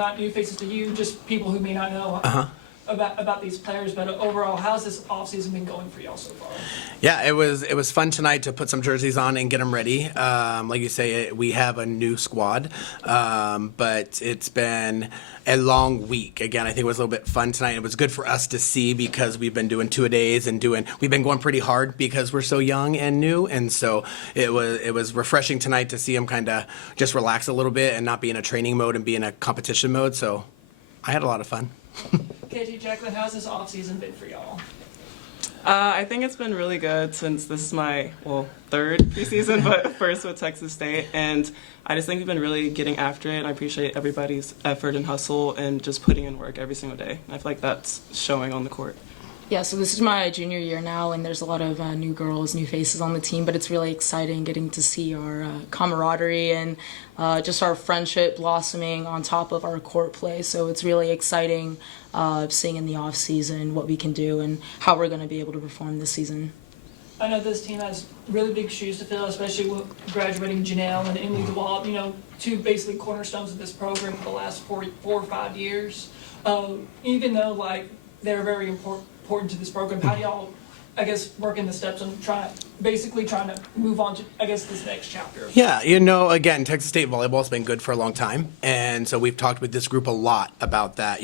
not new faces to you, just people who may not know about these players, but overall, how's this offseason been going for y'all so far? Yeah, it was fun tonight to put some jerseys on and get them ready. Like you say, we have a new squad, but it's been a long week. Again, I think it was a little bit fun tonight. It was good for us to see because we've been doing two-a-days and we've been going pretty hard because we're so young and new, and so it was refreshing tonight to see them kind of just relax a little bit and not be in a training mode and be in a competition mode. So I had a lot of fun. KJ, Jacqueline, how's this offseason been for y'all? I think it's been really good since this is my, third preseason, but first with Texas State. And I just think we've been really getting after it. And I appreciate everybody's effort and hustle and just putting in work every single day. And I feel like that's showing on the court. Yeah, so this is my junior year now, and there's a lot of new girls, new faces on the team, but it's really exciting getting to see our camaraderie and just our friendship blossoming on top of our court play. So it's really exciting seeing in the off season what we can do and how we're going to be able to perform this season. I know this team has really big shoes to fill, especially with graduating Janelle and Emily DeWalt, two basically cornerstones of this program for the last 4 or 5 years. Even though, they're very important to this program, how do y'all, work in the steps and trying to move on to, this next chapter? Yeah, again, Texas State volleyball's been good for a long time, and so we've talked with this group a lot about that.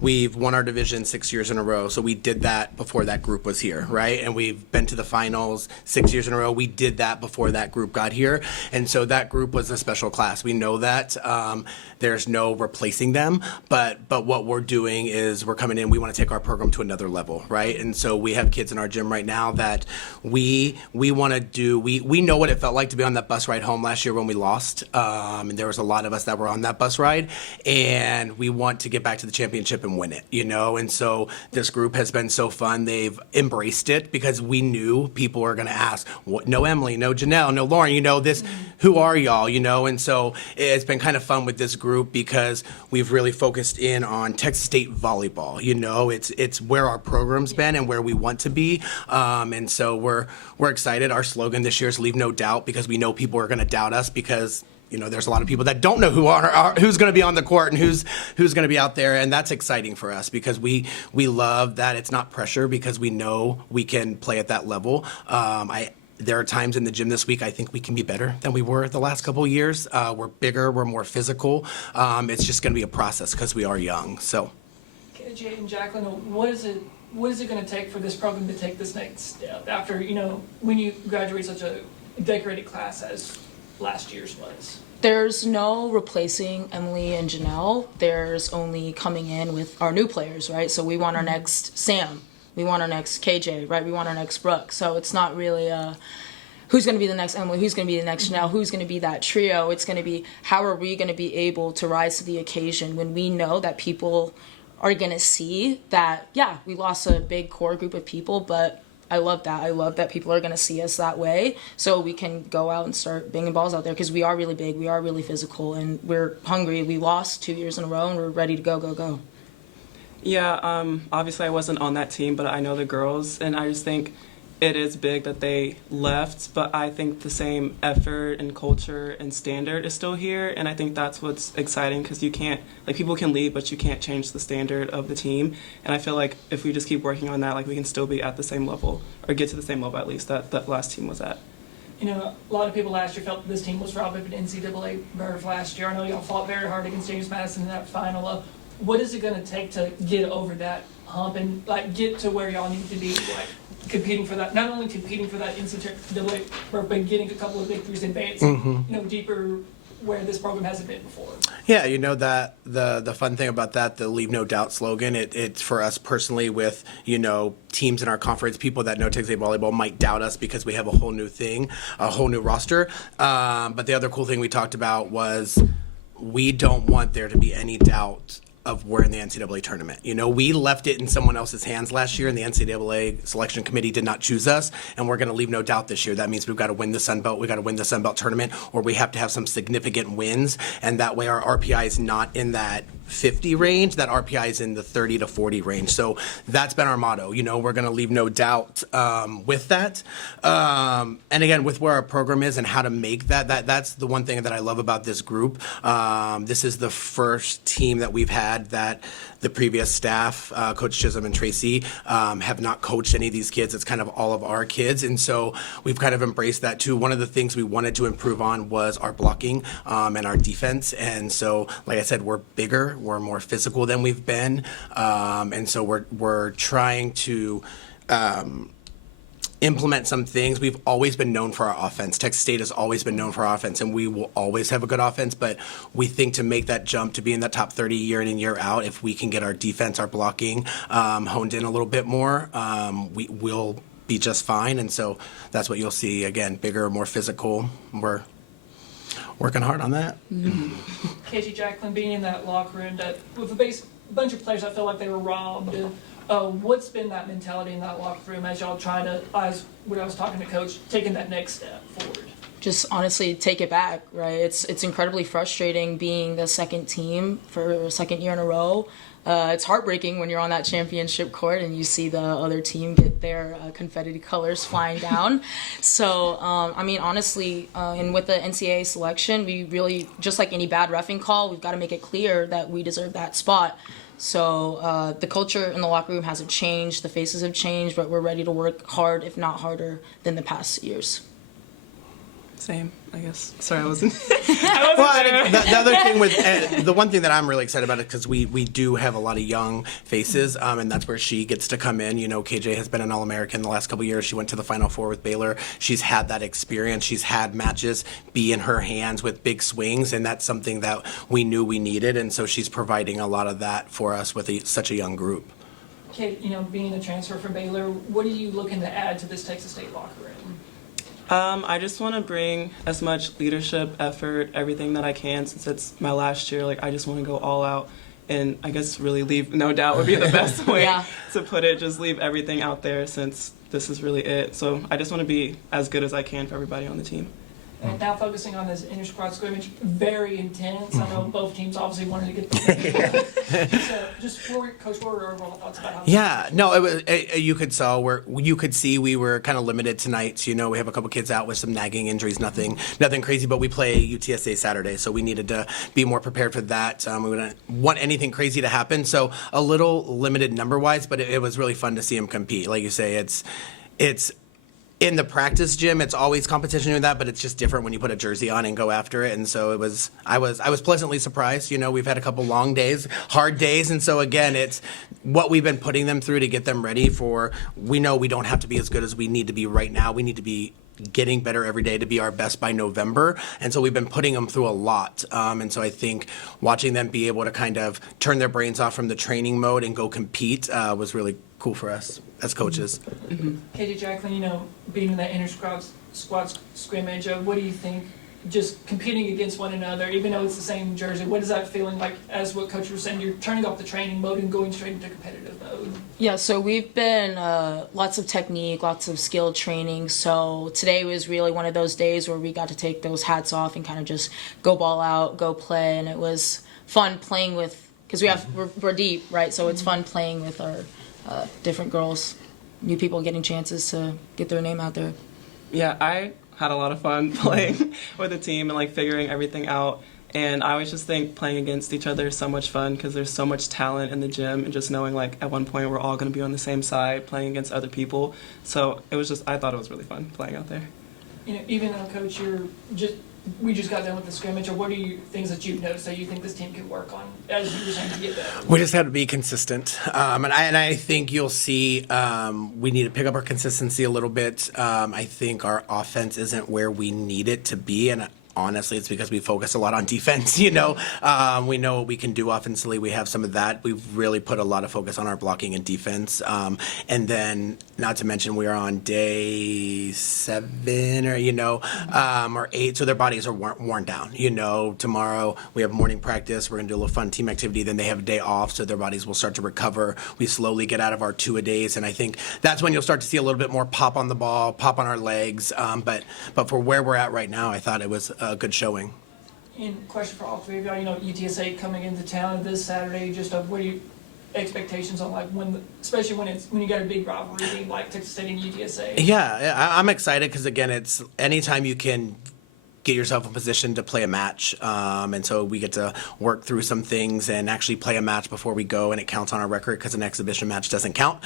We've won our division 6 years in a row, so we did that before that group was here, right? And we've been to the finals 6 years in a row. We did that before that group got here, and so that group was a special class. We know that. There's no replacing them, but what we're doing is we're coming in, we want to take our program to another level, right? And so we have kids in our gym right now that we want to do, we know what it felt like to be on that bus ride home last year when we lost. And there was a lot of us that were on that bus ride, and we want to get back to the championship and win it, and so this group has been so fun. They've embraced it because we knew people were going to ask, no Emily, no Janelle, no Lauren, who are y'all, and so it's been kind of fun with this group because we've really focused in on Texas State volleyball. It's where our program's been and where we want to be, and so we're excited. Our slogan this year is "Leave no doubt," because we know people are going to doubt us because there's a lot of people that don't know who's going to be on the court and who's going to be out there, and that's exciting for us because we love that it's not pressure because we know we can play at that level. There are times in the gym this week I think we can be better than we were the last couple of years. We're bigger, we're more physical. It's just going to be a process because we are young. So, KJ and Jacqueline, what is it going to take for this program to take this next step after when you graduate such a decorated class as last year's was? There's no replacing Emily and Janelle. There's only coming in with our new players, right? So we want our next Sam. We want our next KJ, right? We want our next Brooke. So it's not really who's going to be the next Emily, who's going to be the next Janelle, who's going to be that trio. It's going to be how are we going to be able to rise to the occasion when we know that people are going to see that, yeah, we lost a big core group of people, but I love that. I love that people are going to see us that way so we can go out and start banging balls out there because we are really big, we are really physical, and we're hungry. We lost 2 years in a row, and we're ready to go. Yeah, obviously I wasn't on that team, but I know the girls, and I just think it is big that they left, but I think the same effort and culture and standard is still here, and I think that's what's exciting because you can't, people can leave, but you can't change the standard of the team, and I feel like if we just keep working on that, we can still be at the same level, or get to the same level at least that last team was at. A lot of people last year felt this team was robbed of an NCAA berth last year. I know y'all fought very hard against James Madison in that final. What is it going to take to get over that hump and get to where y'all need to be, competing for that? Not only competing for that NCAA berth, but getting a couple of victories in advance, deeper where this program hasn't been before. Yeah, that the fun thing about that, the "Leave no doubt" slogan, it's for us personally with teams in our conference, people that know Texas State volleyball might doubt us because we have a whole new thing, a whole new roster. But the other cool thing we talked about was we don't want there to be any doubt of we're in the NCAA tournament. You know, we left it in someone else's hands last year, and the NCAA selection committee did not choose us, and we're going to leave no doubt this year. That means we've got to win the Sun Belt, we've got to win the Sun Belt tournament, or we have to have some significant wins, and that way our RPI is not in that 50 range, that RPI is in the 30 to 40 range. So that's been our motto. You know, we're going to leave no doubt with that. And again, with where our program is and how to make that's the one thing that I love about this group. This is the first team that we've had that the previous staff, Coach Chisholm and Tracy, have not coached any of these kids. It's kind of all of our kids. And so we've kind of embraced that too. One of the things we wanted to improve on was our blocking and our defense. And so, like I said, we're bigger, we're more physical than we've been. And so we're trying to implement some things. We've always been known for our offense. Texas State has always been known for our offense, and we will always have a good offense, but we think to make that jump to be in that top 30 year in and year out, if we can get our defense, our blocking honed in a little bit more, we will be just fine. And so that's what you'll see. Again, bigger, more physical. We're working hard on that. Casey, Jacqueline, being in that locker room with a bunch of players that felt like they were robbed, what's been that mentality in that locker room as y'all try to, when I was talking to Coach, taking that next step forward? Just honestly take it back, right? It's incredibly frustrating being the second team for a second year in a row. It's heartbreaking when you're on that championship court and you see the other team get their confetti colors flying down. So, I mean, honestly, and with the NCAA selection, we really, just like any bad reffing call, we've got to make it clear that we deserve that spot. So the culture in the locker room hasn't changed, the faces have changed, but we're ready to work hard, if not harder, than the past years. Same, I guess. Sorry, I wasn't. Well, I think the other thing with the one thing that I'm really excited about is because we do have a lot of young faces, and that's where she gets to come in. You know, KJ has been an All-American the last couple of years. She went to the Final Four with Baylor. She's had that experience. She's had matches be in her hands with big swings, and that's something that we knew we needed. And so she's providing a lot of that for us with such a young group. Kate, you know, being a transfer from Baylor, what are you looking to add to this Texas State locker room? I just want to bring as much leadership, effort, everything that I can since it's my last year. Like, I just want to go all out and I guess really leave no doubt would be the best way to put it. Just leave everything out there since this is really it. So I just want to be as good as I can for everybody on the team. And now focusing on this inter-squad scrimmage, very intense. I know both teams obviously wanted to get the So just for Coach Ford, or overall thoughts about how No, it was, you could see we were kind of limited tonight. You know, we have a couple kids out with some nagging injuries, nothing crazy, but we play UTSA Saturday, so we needed to be more prepared for that. We wouldn't want anything crazy to happen, so a little limited number-wise, but it was really fun to see him compete. Like you say, it's in the practice gym, it's always competition with that, but it's just different when you put a jersey on and go after it. And so I was pleasantly surprised. You know, we've had a couple long days, hard days, and so again, it's what we've been putting them through to get them ready for. We know we don't have to be as good as we need to be right now. We need to be getting better every day to be our best by November. And so we've been putting them through a lot. And so I think watching them be able to kind of turn their brains off from the training mode and go compete was really cool for us as coaches. KJ, Jacqueline, you know, being in that inter-squad scrimmage, what do you think, just competing against one another, even though it's the same jersey, what is that feeling like, as what Coach was saying, you're turning off the training mode and going straight into competitive mode? Yeah, so we've been lots of technique, lots of skill training. So today was really one of those days where we got to take those hats off and kind of just go ball out, go play, and it was fun playing with, because we're deep, right? So it's fun playing with our different girls, new people getting chances to get their name out there. Yeah, I had a lot of fun playing with the team and like figuring everything out. And I always just think playing against each other is so much fun because there's so much talent in the gym, and just knowing like at one point we're all going to be on the same side playing against other people. So it was I thought it was really fun playing out there. You know, even though, Coach, we just got done with the scrimmage, or what are things that you've noticed that you think this team could work on as you were saying to get better? We just have to be consistent, and I think you'll see we need to pick up our consistency a little bit. I think our offense isn't where we need it to be, and honestly, it's because we focus a lot on defense, We know what we can do offensively. We have some of that. We've really put a lot of focus on our blocking and defense. And then, not to mention, we are on day 7 or 8, so their bodies are worn down. Tomorrow we have morning practice. We're going to do a little fun team activity. Then they have a day off, so their bodies will start to recover. We slowly get out of our 2-a-days, and I think that's when you'll start to see a little bit more pop on the ball, pop on our legs. But for where we're at right now, I thought it was a good showing. And question for all three of y'all, UTSA coming into town this Saturday, just what are your expectations on especially when you got a big rivalry game like Texas State and UTSA? Yeah, I'm excited because again, it's anytime you can get yourself in position to play a match, and so we get to work through some things and actually play a match before we go, and it counts on our record because an exhibition match doesn't count.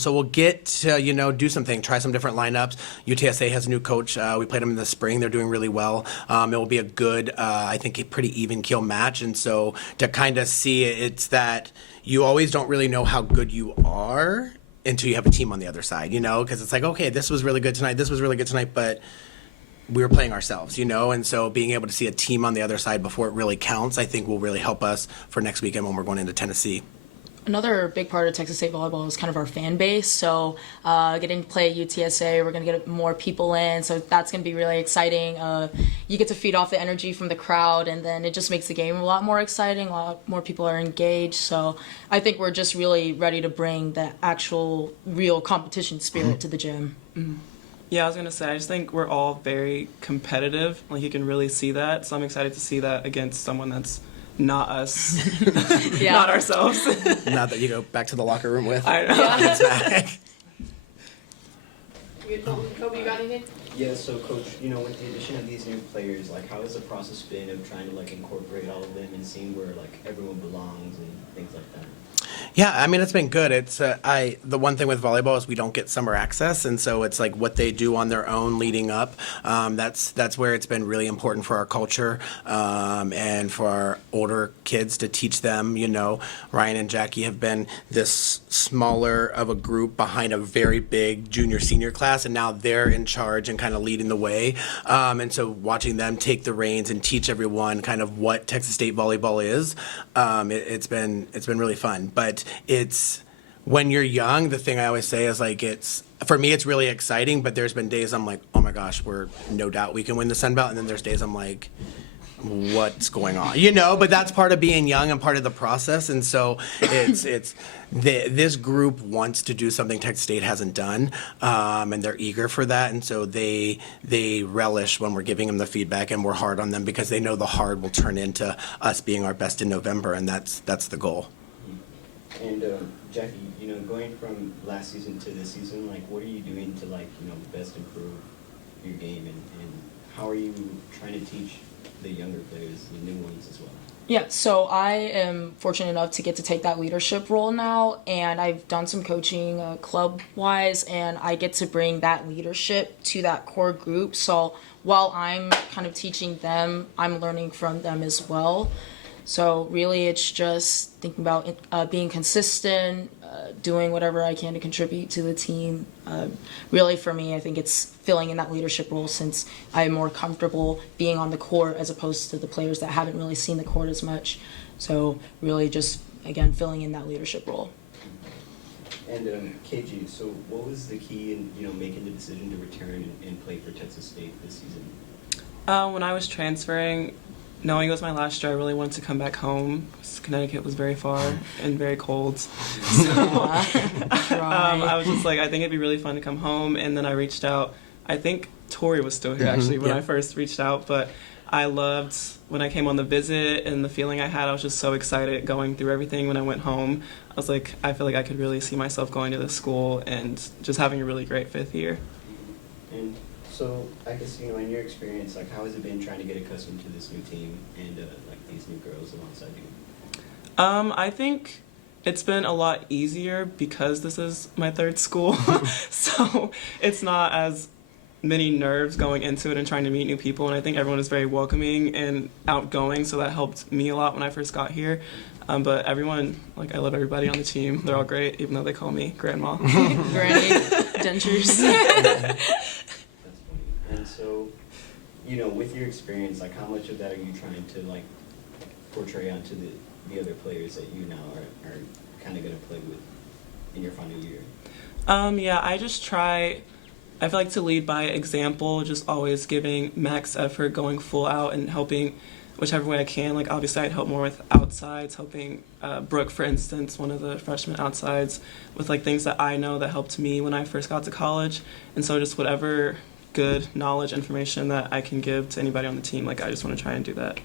So we'll get to do something, try some different lineups. UTSA has a new coach. We played them in the spring. They're doing really well. It will be a good, I think, a pretty even keel match, and so to kind of see it's that you always don't really know how good you are until you have a team on the other side, because it's like, okay, this was really good tonight, but we were playing ourselves, and so being able to see a team on the other side before it really counts, I think will really help us for next weekend when we're going into Tennessee. Another big part of Texas State volleyball is kind of our fan base. So getting to play at UTSA, we're going to get more people in. So that's going to be really exciting. You get to feed off the energy from the crowd, and then it just makes the game a lot more exciting. A lot more people are engaged. So I think we're just really ready to bring the actual real competition spirit to the gym. Mm-hmm. Yeah, I was going to say, I just think we're all very competitive. Like, you can really see that. So I'm excited to see that against someone that's not us, not ourselves. Not that you go back to the locker room with. I know. Yeah. Kobe, you got anything? Yeah, so Coach, with the addition of these new players, how has the process been of trying to incorporate all of them and seeing where everyone belongs and things like that? Yeah, I mean, it's been good. It's the one thing with volleyball is we don't get summer access, and so it's what they do on their own leading up. That's where it's been really important for our culture and for our older kids to teach them. Ryan and Jackie have been this smaller of a group behind a very big junior-senior class, and now they're in charge and kind of leading the way. And so watching them take the reins and teach everyone kind of what Texas State volleyball is, it's been really fun. But it's when you're young, the thing I always say is it's for me it's really exciting, but there's been days I'm like, oh my gosh, we're no doubt we can win the Sun Belt, and then there's days I'm like, what's going on, but that's part of being young and part of the process. And so this group wants to do something Texas State hasn't done, and they're eager for that, and so they relish when we're giving them the feedback, and we're hard on them because they know the hard will turn into us being our best in November, and that's the goal. And Jackie, going from last season to this season, what are you doing to best improve your game, and how are you trying to teach the younger players, the new ones as well? Yeah, so I am fortunate enough to get to take that leadership role now, and I've done some coaching club-wise, and I get to bring that leadership to that core group. So while I'm kind of teaching them, I'm learning from them as well. So really it's just thinking about being consistent, doing whatever I can to contribute to the team. Really for me, I think it's filling in that leadership role since I'm more comfortable being on the court as opposed to the players that haven't really seen the court as much. So really just, again, filling in that leadership role. And KG, so what was the key in making the decision to return and play for Texas State this season? When I was transferring, knowing it was my last year, I really wanted to come back home. Connecticut was very far and very cold. So I was just I think it'd be really fun to come home. And then I reached out. I think Tori was still here actually when I first reached out. But I loved when I came on the visit and the feeling I had. I was just so excited going through everything when I went home. I was I feel like I could really see myself going to this school and just having a really great 5th year. And so I guess, in your experience, how has it been trying to get accustomed to this new team and these new girls alongside you? I think it's been a lot easier because this is my 3rd school. So it's not as many nerves going into it and trying to meet new people. And I think everyone is very welcoming and outgoing. So that helped me a lot when I first got here. But everyone, I love everybody on the team. They're all great, even though they call me Grandma. Granny, dentures. That's funny. And so, you know, with your experience, like how much of that are you trying to like portray onto the other players that you now are kind of going to play with in your final year? Yeah, I just try. I feel like to lead by example, just always giving max effort, going full out, and helping whichever way I can. Like obviously, I'd help more with outsides, helping Brooke, for instance, one of the freshman outsides, with like things that I know that helped me when I first got to college. And so just whatever good knowledge, information that I can give to anybody on the team, like I just want to try and do that.